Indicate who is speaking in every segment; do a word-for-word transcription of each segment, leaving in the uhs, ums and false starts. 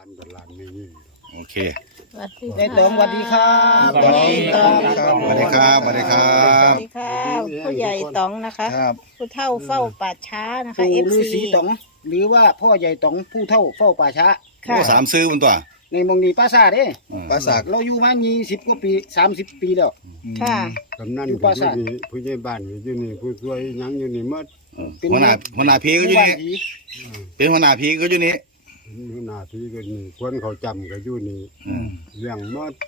Speaker 1: พันกับหลานไม่ยิ่ง
Speaker 2: โอเค
Speaker 3: สวัสดี
Speaker 4: ยายตองสวัสดีครับ
Speaker 2: สวัสดีครับสวัสดีครับสวัสดีครั
Speaker 3: สวั
Speaker 2: บ
Speaker 3: สดีค่ะผู้ใหญ่ตองนะคะ
Speaker 2: ครับ
Speaker 3: ผู้เฒ่าเฝ้าป่าช้านะคะ
Speaker 4: ปู่
Speaker 3: เอฟ
Speaker 4: ฤา
Speaker 3: ซี
Speaker 4: ษีตองหรือว่าพ่อใหญ่ตองผู้เฒ่าเฝ้าป่าช้า
Speaker 3: ค่ะ
Speaker 2: โอ้สามซื้อบนตัว
Speaker 4: ในมองนีป้าซาเด้
Speaker 2: อืม
Speaker 5: ปราสาท
Speaker 4: เราอยู่มายี่สิบกว่าปีสามสิบปีแล้ว
Speaker 3: ค่ะ
Speaker 1: กำนัน
Speaker 4: อยู่
Speaker 1: ก็
Speaker 4: ปรา
Speaker 1: อ
Speaker 4: สา
Speaker 1: ยู่
Speaker 4: ท
Speaker 1: นี่ผู้ใหญ่บ้านก็อยู่นี่ผู้ช่วยหยังอยู่นี่หมด
Speaker 2: เออหัวหน้าหัวหน้าพีก็อยู่
Speaker 4: บ้าน
Speaker 2: นี่
Speaker 4: ผี
Speaker 2: เป็นหัวหน้าพีก็อยู่นี่
Speaker 1: หน้าที่ก็นี่คนเขาจำก็อยู่นี่
Speaker 2: อืม
Speaker 1: เรื่องหมด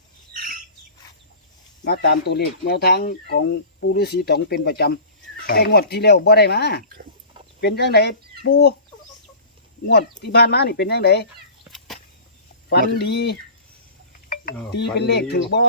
Speaker 4: มาตามตัวเลขแนวทางของปู่ฤาษีตองเป็นประจำแต่งวดที่แล้วบ่ได้มาเป็นจังไดปู่งวดที่ผ่านมานี่เป็นจังไดฝันดี
Speaker 1: ออ
Speaker 4: ตีเป็นเลขถือบ่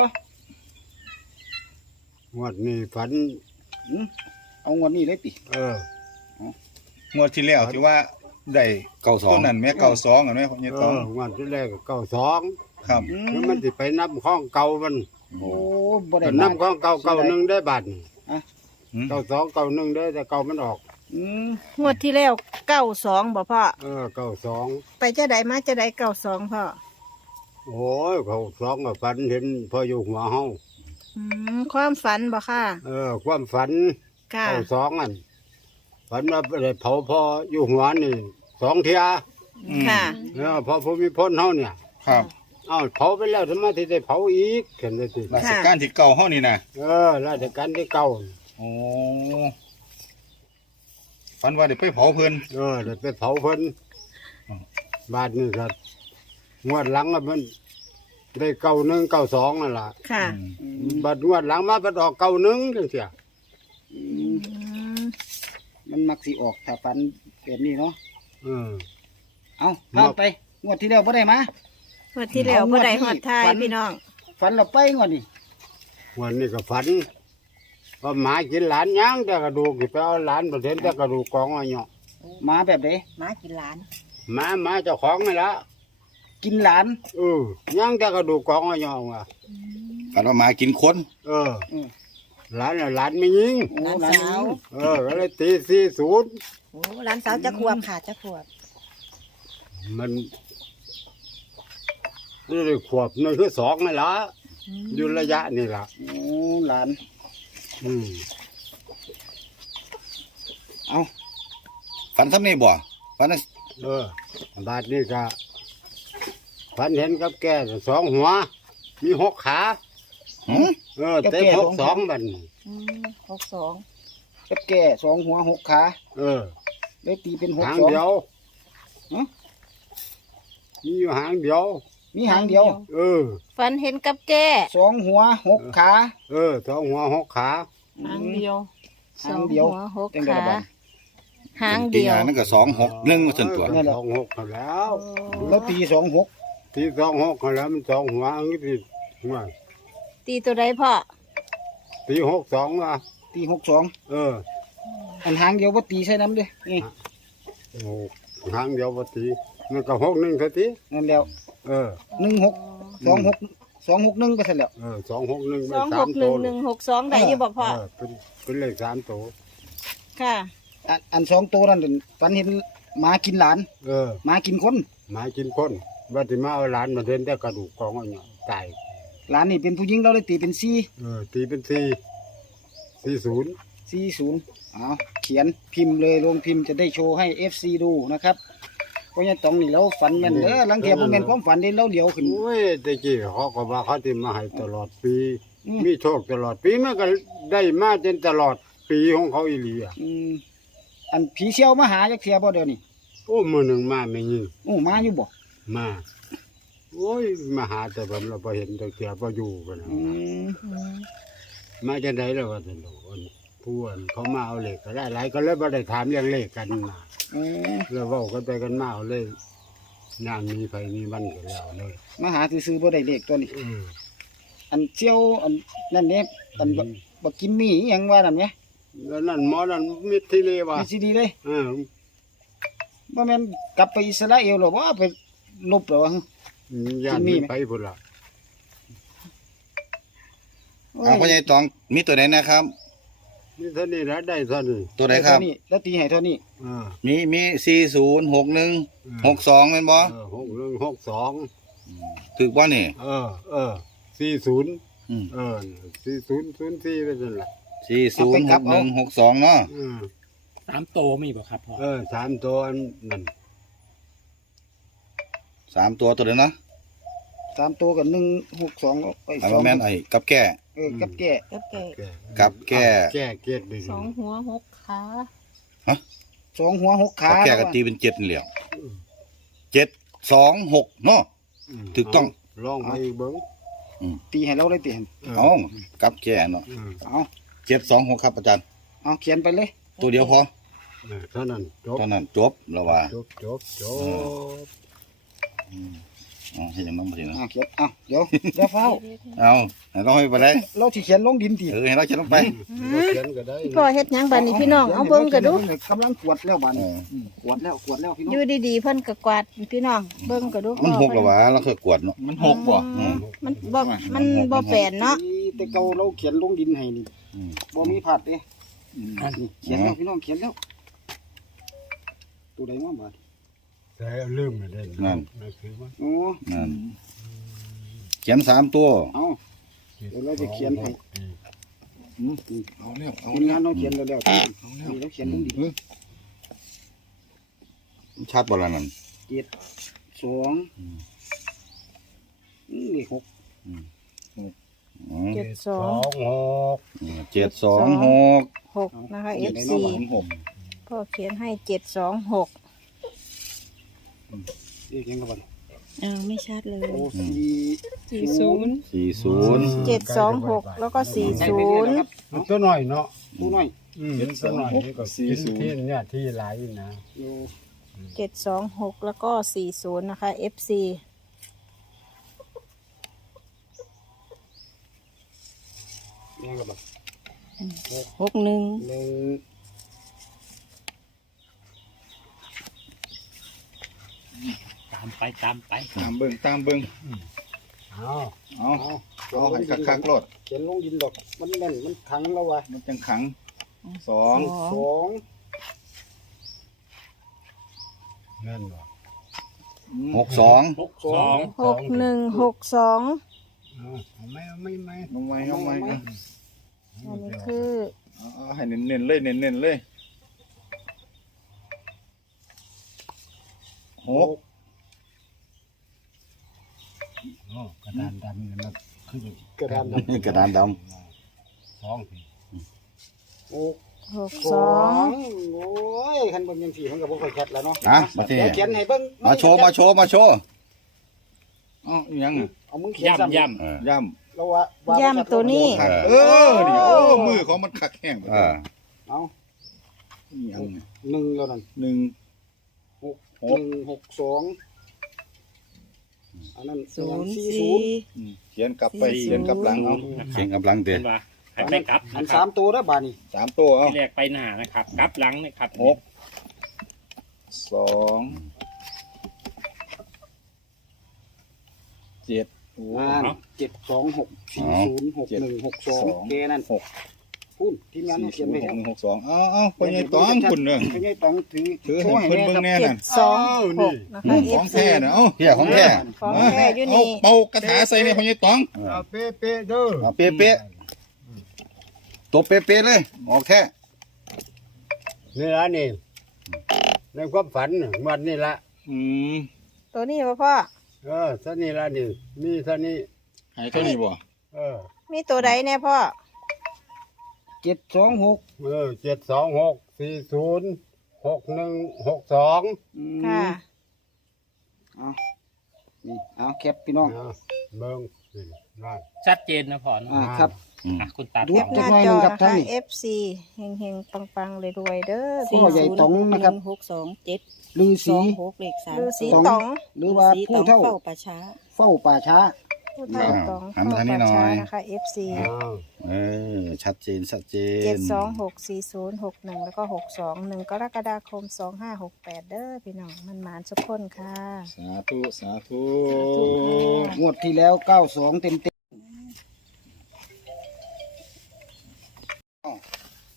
Speaker 1: งวดนี้ฝัน
Speaker 4: หืมเอางวดนี้เลยติ
Speaker 1: เออง
Speaker 5: วดที่แล้วที่ว่าได้
Speaker 2: เก้าสอ
Speaker 5: ต้
Speaker 2: ง
Speaker 5: นนั้นแม่เก่าสองเห็นไหมของ
Speaker 1: เอ
Speaker 5: ยายตอง
Speaker 1: องวดที่แรกก็เก้าสอง
Speaker 5: ครับ
Speaker 4: อื
Speaker 1: แล้ว
Speaker 4: ม
Speaker 1: มันสิไปนับข้องเก่ามัน
Speaker 4: โอ้บ่ได้
Speaker 1: แต่
Speaker 4: มา
Speaker 1: นับข้องเก่าเก่าหนึ่งได้บาทนี่
Speaker 5: อืม
Speaker 1: เก้าสองเก่าหนึ่งได้แต่เก่ามันออก
Speaker 4: อืม
Speaker 3: งวดที่แล้วเก้าสองบ่พ่อ
Speaker 1: เออเก้าสอง
Speaker 3: ไปจะใดมาจะใดเก้าสองพ่อ
Speaker 1: โอ้ยเขาสองก็ฝันเห็นพออยู่หัวเฮา
Speaker 3: อืมความฝันบ่ค่ะ
Speaker 1: เออความฝัน
Speaker 3: ค่ะ
Speaker 1: เก้าสองอันฝันว่าได้เผาพ่ออยู่หัวนี่สองเทีย
Speaker 5: อืม
Speaker 3: ค่ะ
Speaker 1: เออพอภูมิพลเฮาเนี่ย
Speaker 5: ครับ
Speaker 1: เอ้าเผาไปแล้วทำไมที่ได้เผาอีกเห็นได้สิ
Speaker 5: ราชการที่เก่าเฮานี่นะ
Speaker 1: เออราชการที่เก่า
Speaker 5: โอ้ฝันว่าได้ไปเผาเพิ่น
Speaker 1: เออได้ไปเผาเพิ่น
Speaker 5: อืม
Speaker 1: บาทนี่ก็งวดหลังอะมันได้เก้าหนึ่งเก้าสองนั่นล่ะ
Speaker 3: ค่ะ
Speaker 5: อืม
Speaker 4: อืม
Speaker 1: บัดงวดหลังมาบัดออกเก้าหนึ่งจังเสีย
Speaker 4: อื
Speaker 3: อื
Speaker 4: ม
Speaker 3: ม
Speaker 4: มันมักสิออกถ้าฝันแบบนี้เนาะ
Speaker 1: เออ
Speaker 4: เอาผ่านไปงวดที่แล้วบ่ได้มาง
Speaker 3: วดที่แล้ว
Speaker 4: เอาง
Speaker 3: บ่
Speaker 4: วด
Speaker 3: ได้
Speaker 4: นี้
Speaker 3: ฮอดทาย
Speaker 4: ฝัน
Speaker 3: พี่น้อง
Speaker 4: ฝันเราไปงวดนี้
Speaker 1: วันนี้ก็ฝันว่าหมากินหลานย่างแต่กระดูกสิไปเอาหลานประเทศแต่กระดูกกองไว้เนาะ
Speaker 4: มาแบบไหน
Speaker 3: มากินหลาน
Speaker 1: หมาหมาเจ้าของนี่ละ
Speaker 4: กินหลาน
Speaker 1: เออย่างแต่กระดูกกองไว้เนาะว่ะ
Speaker 2: ฝันว่าหมากินคน
Speaker 1: เออ
Speaker 4: อืม
Speaker 1: หลานน่ะหลานไม่ยิง
Speaker 4: โอ้หลานสาว
Speaker 1: เออก็เลยตีสี่ศูนย์
Speaker 3: โอ้หลานสาวจะขวบค่ะจะขวบ
Speaker 1: มันนี่ได้ขวบหนึ่งคือสองนี่ละอยู่ระยะนี่ละ
Speaker 4: โอ้หลาน
Speaker 1: อืม
Speaker 4: เอา
Speaker 2: ฝันทำนี่บ่ฝันน่ะ
Speaker 1: เออ บาดนี่ก็ฝันเห็นกับแก่สองหัว มีหกขา
Speaker 2: หืม
Speaker 1: เออเต็มหกสองบัดน
Speaker 3: อืมหกสอง
Speaker 4: กับแก่สองหัวหกขา
Speaker 1: เออ
Speaker 4: เลยตีเป็นหก
Speaker 1: หาง
Speaker 4: สอง
Speaker 1: เดียว
Speaker 4: ฮะ
Speaker 1: มีอยู่หางเดียว
Speaker 4: มีหางเดียว
Speaker 1: เออ
Speaker 3: ฝันเห็นกับแก่
Speaker 4: สองหัวหกขา
Speaker 1: เออสองหัวหกขา
Speaker 3: หางเดียว
Speaker 4: หางเดียว
Speaker 3: สองหัวหก
Speaker 4: จังได๋
Speaker 3: ขา
Speaker 4: ล่ะบัด
Speaker 3: หาง
Speaker 2: ตี
Speaker 3: เดียว
Speaker 2: หางนั่นก็สองหกหนึ่งส่วนตัว
Speaker 1: เออสองหกเขาแล้ว
Speaker 4: แล้วตีสองหก
Speaker 1: ที่สองหกเขาแล้วมันสองหัวอันนี้ที่ว่า
Speaker 3: ตีตัวใดพ่อ
Speaker 1: ตีหกสองว่ะ
Speaker 4: ตีหกสอง
Speaker 1: เออ
Speaker 4: อันหางเดียวว่าตีใส่น้ำเด้นี่
Speaker 1: โอ้หางเดียวปตีมันก็หกหนึ่งสักที
Speaker 4: นั่นแล้ว
Speaker 1: เออ
Speaker 4: หนึ่งหกสองหกสองหกหนึ่งไปเสร็จแล้ว
Speaker 1: เออสองหกหนึ่ง
Speaker 3: สองหกหนึ่งหนึ่งหกสองได้อยี่บอกพ่อ
Speaker 1: เออเป็นเป็นเลขสามตัว
Speaker 3: ค่ะ
Speaker 4: อันอันสองตัวนั่นเป็นฝันเห็นหมากินหลาน
Speaker 1: เออ
Speaker 4: หมากินคน
Speaker 1: หมากินคนว่าที่มาเอาหลานมาเดินแต่กระดูกกองเอาเนี่ยตาย
Speaker 4: หลานนี่เป็นผู้หญิงเราเลยตีเป็นสี่
Speaker 1: เออตีเป็นสี่สี่ศูนย์
Speaker 4: สี่ศูนย์เอาเขียนพิมพ์เลยลงพิมพ์จะได้โชว์ให้เอฟซีดูนะครับเพราะงั้นตรงนี้เราฝันแม่นเด้อหลังเทียบแม่นความฝันเด้เราเหลียวขึ้น
Speaker 1: โอ้ยแต่กี้เขาก็ว่าเขาที่มาให้ตลอดปี
Speaker 4: อืม
Speaker 1: มีโชคตลอดปีมันก็ได้มาจนตลอดปีของเขาอีหลีอ่ะ
Speaker 4: อืมอันผีเชี่ยวมาหาจักเทียบ่เดี๋ยวนี้
Speaker 1: โอ้มือหนึ่งมาไม่ยิง
Speaker 4: โอ้มาอยู่บ่
Speaker 1: มาโอ้ยมาหาแต่ผมเราพอเห็นตัวเสียพออยู่กันนะ
Speaker 4: อืม
Speaker 1: มาจะได้แล้วว่าสนุกผู้อันเขามาเอาเหล็กก็ได้หลายก็เลยบ่ได้ถามเรื่องเลขกันมา
Speaker 4: อืม
Speaker 1: แล้วเว่ากันไปกันมาเอาเลยนางมีไฟมีมันกันแล้วเลย
Speaker 4: มาหาซื่อๆบ่ได้เลขตัวนี้
Speaker 1: อืม
Speaker 4: อันเชี่ยวอันนั่นเนี่ยอันบบักกิมมี่อิหยังว่านั่นไหม
Speaker 1: แล้วนั่นหมอนั่นมิตรที่เลวะ
Speaker 4: มีซีดีเลย
Speaker 1: เออ
Speaker 4: บ่แม่นกลับไปอิสราเอลหรอว่าไปลบหรอวะ
Speaker 1: ย่าน
Speaker 4: จิมมี่
Speaker 1: มี
Speaker 4: ไหม
Speaker 1: ไปพุ่นละ
Speaker 4: โอ้
Speaker 2: เอาพ่อย ใหญ่ตองมีตัวไหนนะครับ
Speaker 1: นี่เท่านี้แล้วได้เท่านี้
Speaker 2: ตัวไหนครับ
Speaker 4: เท่านี้แล้วตีให้เท่านี้
Speaker 1: อ่า
Speaker 2: มีมีสี่ศูนย์หกหนึ่งหกสองเป็นบ่
Speaker 1: เออหกหนึ่งหกสอง
Speaker 2: ถือบ่นี่
Speaker 1: เออเออสี่ศูนย์
Speaker 2: อืม
Speaker 1: เออสี่ศูนย์ศูนย์สี่ไปจนละ
Speaker 2: สี่ศูนย์หกหนึ่งหกสองเนาะ
Speaker 1: อืม
Speaker 6: สามโตมีบ่ครับพ่อ
Speaker 1: เออสามตัวอันนั่น
Speaker 2: สามตัวตัวเดียวนะ
Speaker 4: สามตัวกับหนึ่งหกสองไอ้
Speaker 2: แต่
Speaker 4: สอ
Speaker 2: ว่าง แม่นไอ้กับแก่
Speaker 4: เออกับแก่
Speaker 3: กับแก่
Speaker 1: แก่
Speaker 2: กับแก่
Speaker 1: แก่เกียรติ
Speaker 3: สองหัวหกขา
Speaker 4: สองหัวหกขา
Speaker 2: กับแก่ก็ตีเป็นเจ็ดนี่แหล้วเจ็ดสองหกเนาะ ถูกต้อง
Speaker 1: ลองไปเบิ้ง
Speaker 4: ตีให้เราได้ตีให้
Speaker 2: เอากับแก่เนาะ
Speaker 1: อืม
Speaker 4: เอา
Speaker 2: เจ็ดสองหกครับอาจารย์
Speaker 4: เอาเขียนไปเลย
Speaker 2: ตัวเดียวพอ
Speaker 1: เออเท่านั้นจบ
Speaker 2: เท่านั้นจบแล้วว่า
Speaker 1: จบจบจบ
Speaker 2: อ๋อให้ยังน้องมาทีนะ
Speaker 4: เอาเขียนเอาเดี๋ยวเดี๋ยวเฝ้า
Speaker 2: เอาให้เราให้ไปได้
Speaker 4: เราที่เขียนลงดินตี
Speaker 2: เออให้เราเขียนลงไป
Speaker 1: บ่เขียนก็ได้
Speaker 3: พี่พ่อเฮ็ดหยังบัดนี้พี่น้องเอาเบิ่งก็ดู
Speaker 4: กำลังกวดแล้วบาน
Speaker 2: เออ
Speaker 4: กวดแล้วกวดแล้วพี่น้อ
Speaker 3: อง ยู่ดีๆเพิ่นก็กวาดพี่น้องเบิ่งก็ดู
Speaker 2: มันหก
Speaker 3: พ่
Speaker 2: แล้ววะเราเคยกวดเนาะ
Speaker 5: มันหกบ่
Speaker 3: อืมมันบ่มันบ่แปลนเนาะ
Speaker 4: แต่เก่าเราเขียนลงดินให้นี่
Speaker 2: อืม
Speaker 4: บ่มีผาดเด้นี่เขียนแล้วพี่น้องเขียนแล้วตัวใดมาบาด
Speaker 1: แต่ลืมไม่ได้
Speaker 2: นั่น
Speaker 1: นั่นคือว่า
Speaker 4: โอ้
Speaker 2: นั่นเขียนสามตัว
Speaker 4: เอาเดี๋ยวเราจะเขียนให้อืม
Speaker 2: เอาเร็วเอา
Speaker 4: ทีมงานเราเขียนแล้วแล้วนี่เราเขียนลงดิน
Speaker 2: ชัดบ่ละนั่น
Speaker 4: เจ็ดสองอืมนี่หก
Speaker 2: อืม
Speaker 3: เจ็ดสอ
Speaker 1: สอง งหก
Speaker 2: เจ็ดสองหก
Speaker 3: หกนะคะ
Speaker 4: เขียน
Speaker 3: เอฟ
Speaker 4: ใน
Speaker 3: ซี
Speaker 4: น้องหก
Speaker 3: พ่อเขียนให้เจ็ดสองหก
Speaker 4: เรียกยังกับมัน
Speaker 3: อ้าวไม่ชัดเลย
Speaker 4: โอ้สี่
Speaker 3: สี่ศูนย์
Speaker 2: สี่ศูนย์
Speaker 3: เจ็ดสองหกแล้วก็สี่ศูนย์
Speaker 1: มันตัวหน่อยเนาะ
Speaker 4: ผู้น้อย
Speaker 1: อืมตัวหน่อยนี่ก็กินที่เนี่ยที่หลายนะ
Speaker 4: อยู่
Speaker 3: เจ็ดสองหกแล้วก็สี่ศูนย์นะคะ เอฟซี
Speaker 4: ยังกับมัน
Speaker 3: หกหนึ่ง
Speaker 4: หนึ่ง
Speaker 6: ตามไปตามไป
Speaker 5: ตามเบิ่งตามเบิ่ง
Speaker 1: เอา
Speaker 5: เอา
Speaker 4: เอา
Speaker 5: เอาให้คักๆโลด
Speaker 4: เขียนลงดินดอกมันแน่นมันขังแล้ววะ
Speaker 5: มันจังขังสอง
Speaker 4: สอง
Speaker 1: เงินบ่
Speaker 2: หกสอง
Speaker 6: หกสอง
Speaker 3: หกหนึ่งหกสอง
Speaker 1: เอาเอาไม่เอาไม่ไม่
Speaker 5: ลงไว้ลงไว้
Speaker 3: อันนี้คือ
Speaker 5: เอาเอาให้เน้นๆเลยเน้นๆเลยหก
Speaker 1: โอ้กระดานดำนี่มันขึ้น
Speaker 4: กระดานด
Speaker 2: กระดานด
Speaker 1: สองสิ
Speaker 4: ำหก
Speaker 3: หก
Speaker 4: ส
Speaker 3: ส
Speaker 4: อ
Speaker 3: อง
Speaker 4: งโอ้ยคันเบิ่งยังสี่มันก็บ่ค่อยชัดแล้วเนาะ
Speaker 2: ำอ่ะมาที่
Speaker 4: เดี๋ย
Speaker 2: นี่
Speaker 4: วเขียนให้เบิ่ง
Speaker 2: มาโชว์มาโชว์มาโชว์
Speaker 5: เอ้าอีหยังอะ
Speaker 4: เอามึงเขียนซ้ำ
Speaker 6: ย่ำย่
Speaker 2: เออ
Speaker 5: ย่
Speaker 4: แล้วว่าว่า
Speaker 3: ย่ำตัวนี้
Speaker 2: เออ
Speaker 5: ำเออนี่โอ้มือของมันคักแห้ง
Speaker 2: เออ
Speaker 4: เอา
Speaker 5: อีหยังอะ
Speaker 4: หนึ่งแล้วนั่น
Speaker 5: หนึ่ง
Speaker 4: หก
Speaker 5: ห
Speaker 4: ห
Speaker 5: ก
Speaker 4: นึ่งหกสองอันนั้น
Speaker 3: ศูนย์
Speaker 4: สี่
Speaker 3: สี่
Speaker 4: ศูนย์
Speaker 5: อืมเขียนกลับไปเขียนกลับหลังเอา
Speaker 2: เสียงกำลังเตะ
Speaker 6: เป็นว่าให้ไปกลับ
Speaker 4: อัน
Speaker 6: นะค
Speaker 4: สา
Speaker 6: รับ
Speaker 4: มตัวแล้วบาดนี้
Speaker 5: สามตัวเอา
Speaker 6: ที่แรกไปหน้านะครับกลับหลังนะครับ
Speaker 5: หกสองเจ็ดโอ้
Speaker 4: อ่าเจ็ดสองหกสี่ศูนย์หกหนึ่งหกสองแกนั่น
Speaker 5: หก
Speaker 4: พูดทีมงาน
Speaker 5: สี่
Speaker 4: เขาเขี
Speaker 5: ศู
Speaker 4: ยน
Speaker 5: น
Speaker 4: ไป
Speaker 5: ย์ห
Speaker 4: แล้ว
Speaker 5: กหนึ่งหกสองเอาเอาพ่อใหญ่ตองคุณเนอะ
Speaker 4: พ่อใหญ่ตองถือ
Speaker 5: ถือให้
Speaker 4: โชว์
Speaker 5: เพิ่นเบิ่งแน่
Speaker 3: เจ็
Speaker 5: น่ะ
Speaker 3: ดสองหกนะคะเอ
Speaker 5: ขอ
Speaker 3: ฟ
Speaker 5: ง
Speaker 3: ซี
Speaker 5: แท้น่ะเอ้า
Speaker 2: เพี้ยของแท้
Speaker 3: ของแท้อยู่
Speaker 5: เอา
Speaker 3: นี่
Speaker 5: เป่ากระถาใส่ในพ่อใหญ่ตอง
Speaker 1: เอาเป๊ะเป๊ะๆเด้อ
Speaker 2: เอาเป๊ะเป๊ะตัวเป๊ะเป๊ะเลยออกแท้
Speaker 1: นี่ละนี่ในความฝันน่ะวันนี้ละ
Speaker 5: อืม
Speaker 3: ตัวนี้ป่ะพ่อ
Speaker 1: เออท่านี้ละนี่มีท่านี้
Speaker 5: ให้เท่านี้บ่
Speaker 1: เออ
Speaker 3: มีตัวใดเนี่ยพ่อ
Speaker 4: เจ็ดสองหก
Speaker 1: เออเจ็ดสองหกสี่ศูนย์หกหนึ่งหกสอง
Speaker 3: ค่ะ
Speaker 4: เอานี่เอาแคปพี่น้อง
Speaker 1: เบิ่งนี่นั่น
Speaker 6: ชัดเจนนะพ่อเนอะ
Speaker 4: อ่าครับ
Speaker 2: อืม
Speaker 6: อ่ะคุณตา
Speaker 4: ดู
Speaker 6: ตอบ
Speaker 3: หน้า
Speaker 4: จักหน่อย
Speaker 3: จ
Speaker 4: หนึ่
Speaker 3: อง
Speaker 4: ครับ
Speaker 3: นะ
Speaker 4: ท่า
Speaker 3: คะ
Speaker 4: นนี่
Speaker 3: เอฟซีเฮงเฮงปังปังเลยรวยๆเด้อ
Speaker 4: พ่อใหญ่ตองนะครับ
Speaker 7: หกสองเจ็ด
Speaker 4: ลือ
Speaker 7: ส
Speaker 4: สี
Speaker 7: องหกเลขสาม
Speaker 3: ฤาษี
Speaker 4: ตอง
Speaker 3: ตอง
Speaker 4: หรือว่า
Speaker 7: สี
Speaker 4: ผู้
Speaker 7: ตอง
Speaker 4: เท่า
Speaker 7: เฝ้าป่าช้า
Speaker 4: เฝ้าป่าช้า
Speaker 3: ผู้เฒ่าตอง
Speaker 2: หันมาทางนี้หน่อย
Speaker 3: เข้าป่าช้านะคะเอฟซี
Speaker 1: อ้าว
Speaker 2: เออชัดเจนชัดเจน
Speaker 3: เจ็ดสองหกสี่ศูนย์หกหนึ่งแล้วก็หกสองหนึ่งกรกฎาคมสองห้าหกแปดเด้อพี่น้องมันหมานทุกคนค่ะ
Speaker 5: สาธุสาธุ
Speaker 4: งวดที่แล้วเก้าสองเต็มเต็ม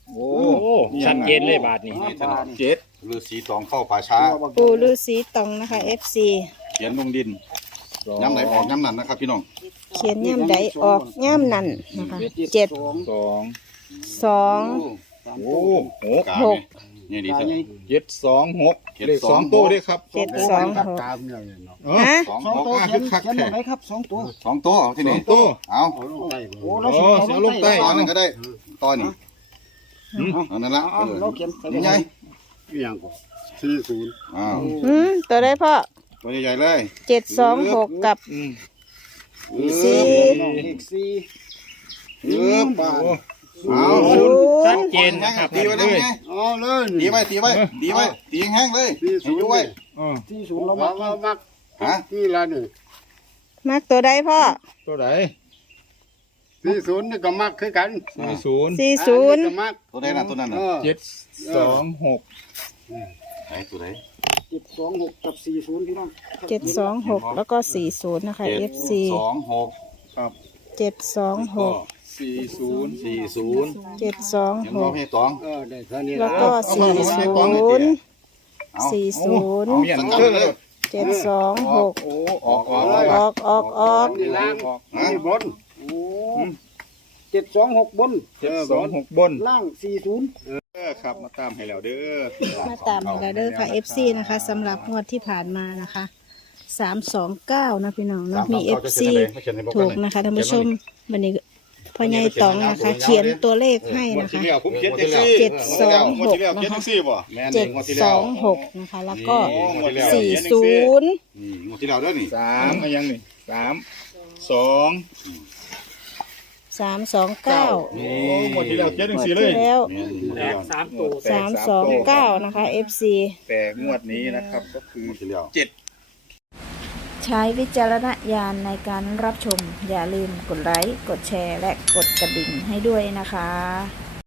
Speaker 5: โอ้
Speaker 6: โอ้ชัดเจนเลยบาทนี้
Speaker 2: นี่ถนน
Speaker 5: เจ็ด
Speaker 2: ฤาษีตองเข้าป่าช้า
Speaker 3: ปูฤาษีตองนะคะ เอฟ ซี
Speaker 2: เขียนลงดิน
Speaker 5: สอง
Speaker 2: ย้ำไหนออกย้ำนั่นนะครับพี่น้อง
Speaker 3: เขียนย่ำใดออกย่ำนั่นนะคะเจ็ด
Speaker 4: สอง
Speaker 5: สอง
Speaker 3: สอง
Speaker 4: สาม
Speaker 5: โอ้
Speaker 4: ตัว
Speaker 5: หก
Speaker 2: กา
Speaker 3: ห
Speaker 2: เนี่
Speaker 3: ก
Speaker 2: ยนี่ดี
Speaker 4: ตา
Speaker 2: จัง
Speaker 4: ใหญ่
Speaker 5: เจ็ดสองหก
Speaker 2: เจ็ด
Speaker 5: เลข
Speaker 2: ส
Speaker 5: ส
Speaker 2: อ
Speaker 5: อง งตัวด้วยครับ
Speaker 3: เจ็ดสองหก
Speaker 1: ตามเนี่ยเนาะ
Speaker 5: เออ
Speaker 3: ฮะ
Speaker 2: สอง
Speaker 4: สอง
Speaker 2: หก
Speaker 4: ตัว
Speaker 5: อ่ะ
Speaker 4: เขียน
Speaker 5: คัก
Speaker 4: เขียน
Speaker 5: แท้
Speaker 4: ตรงไหนครับสองตัว
Speaker 2: สองตัวเอาที่
Speaker 5: สอ
Speaker 2: นี่
Speaker 5: งตัว
Speaker 2: เอา
Speaker 1: เอาลงใต้
Speaker 4: โอ้
Speaker 1: บ่
Speaker 4: เรา
Speaker 5: โอ้เสียลงใต้
Speaker 2: ตอนนึงก็ได้ตอนนี้เอานั่นละ
Speaker 4: เอาเอาเราเขียนใส่
Speaker 2: นี่ไง
Speaker 1: อีหยังก็สี่ศูนย์
Speaker 2: อ้าว
Speaker 3: อืมตัวได้พ่อ
Speaker 2: ตัวใหญ่ๆเลย
Speaker 3: เจ็ดสองหกกับ
Speaker 5: อืม
Speaker 3: สี่
Speaker 4: เลขสี่
Speaker 2: เออบ้า
Speaker 5: โอ้
Speaker 2: เอา
Speaker 3: ศู
Speaker 6: ชัด
Speaker 3: นย์
Speaker 6: เจนนะครับ
Speaker 2: ตีไว้ได้ไหม
Speaker 1: เอาเลย
Speaker 2: ตีไว้ตีไว้ตีไว้ตีแห้งๆเลย
Speaker 1: สี่
Speaker 2: ให้
Speaker 1: ศูน
Speaker 2: อยู่
Speaker 1: ย์
Speaker 2: ไว้
Speaker 5: เออ
Speaker 4: ที่ศูนย์
Speaker 1: เรา
Speaker 4: เรา
Speaker 1: มา
Speaker 4: มา
Speaker 1: มามัก
Speaker 2: ฮะ
Speaker 1: นี่ละนี่
Speaker 3: มักตัวได้พ่อ
Speaker 5: ตัวไหน
Speaker 1: สี่ศูนย์นี่ก็มักคือกัน
Speaker 5: สี่ศูนย์
Speaker 3: สี่ศูนย์
Speaker 1: อัก็มัก
Speaker 2: ตัวใดน่ะตัวนั้นน่ะ
Speaker 1: ออ
Speaker 5: เจ็ดสองหก
Speaker 2: ไหนตัวไหน
Speaker 4: เจ็ดสองหกกับสี่ศูนย์พี่น้อง
Speaker 3: เจ็ดสองหกแล้วก็สี่ศูนย์นะคะ
Speaker 2: เจ็ด
Speaker 3: เอฟ ซี
Speaker 2: สองหก
Speaker 5: ครับ
Speaker 3: เจ็ดสองหก
Speaker 5: สี่ศูนย์
Speaker 2: สี่ศูนย์
Speaker 3: เจ็ดสอง
Speaker 2: เห็น
Speaker 3: ห
Speaker 2: บ่
Speaker 3: ก
Speaker 2: พี่ตอง
Speaker 1: เออได้เท่านี้
Speaker 3: แล้ว
Speaker 1: ละ
Speaker 3: ก็สี่ศูนย์
Speaker 2: เอา
Speaker 3: สี่ศูนย์
Speaker 5: เอาเมียนเพิ่มเลย
Speaker 3: เจ็ดสองหก
Speaker 5: โอ้ออกออก
Speaker 3: ออกออกออก
Speaker 1: นี่ล่าง
Speaker 5: ออก
Speaker 1: นี่บน
Speaker 4: โอ้เจ็ดสองหกบน
Speaker 5: เจ็ดสองหกบน
Speaker 4: ล่างสี่ศูนย์
Speaker 5: เออครับมาตามให้แล้วเด้อ
Speaker 3: มาตามให้เราเด้อค่ะ เอฟ ซี นะคะสำหรับงวดที่ผ่านมานะคะสามสองเก้านะพี่น้องเนาะมี เอฟ ซี ถูกนะคะท่านผู้ชมวันนี้พ่อใหญ่ตองนะคะ เขียนตัวเลขให้
Speaker 5: งวด
Speaker 3: นะ
Speaker 5: ที่
Speaker 3: คะ
Speaker 5: แล้วผมเขียนแท็กซี่
Speaker 3: เจ็ดสองหก
Speaker 5: งวดที่แล้วเขียนแท็กซี่บ่
Speaker 3: เจ็ดสองหกนะคะ แล้วก็
Speaker 5: งวดที่แล้ว
Speaker 3: สี่ศูนย์
Speaker 2: นี่งวดที่แล้วเด้อนี่
Speaker 5: สามอะไรยังนี่สามสอง
Speaker 3: สามสองเก้า
Speaker 5: โอ้งวดที่แล้วเขียนแท็กซี่เลย
Speaker 3: แล้ว
Speaker 2: นี่งวด
Speaker 6: แต
Speaker 2: ที่แล้
Speaker 6: ก
Speaker 2: ว
Speaker 6: สามตัว
Speaker 3: สามสองเก้านะคะ เอฟ ซี
Speaker 5: แต่งวดนี้นะครับก็คือง
Speaker 2: วดที่แล้ว
Speaker 5: เจ็ด
Speaker 3: ใช้วิจารณญาณในการรับชม อย่าลืมกดไลค์ กดแชร์ และกดกระดิ่งให้ด้วยนะคะ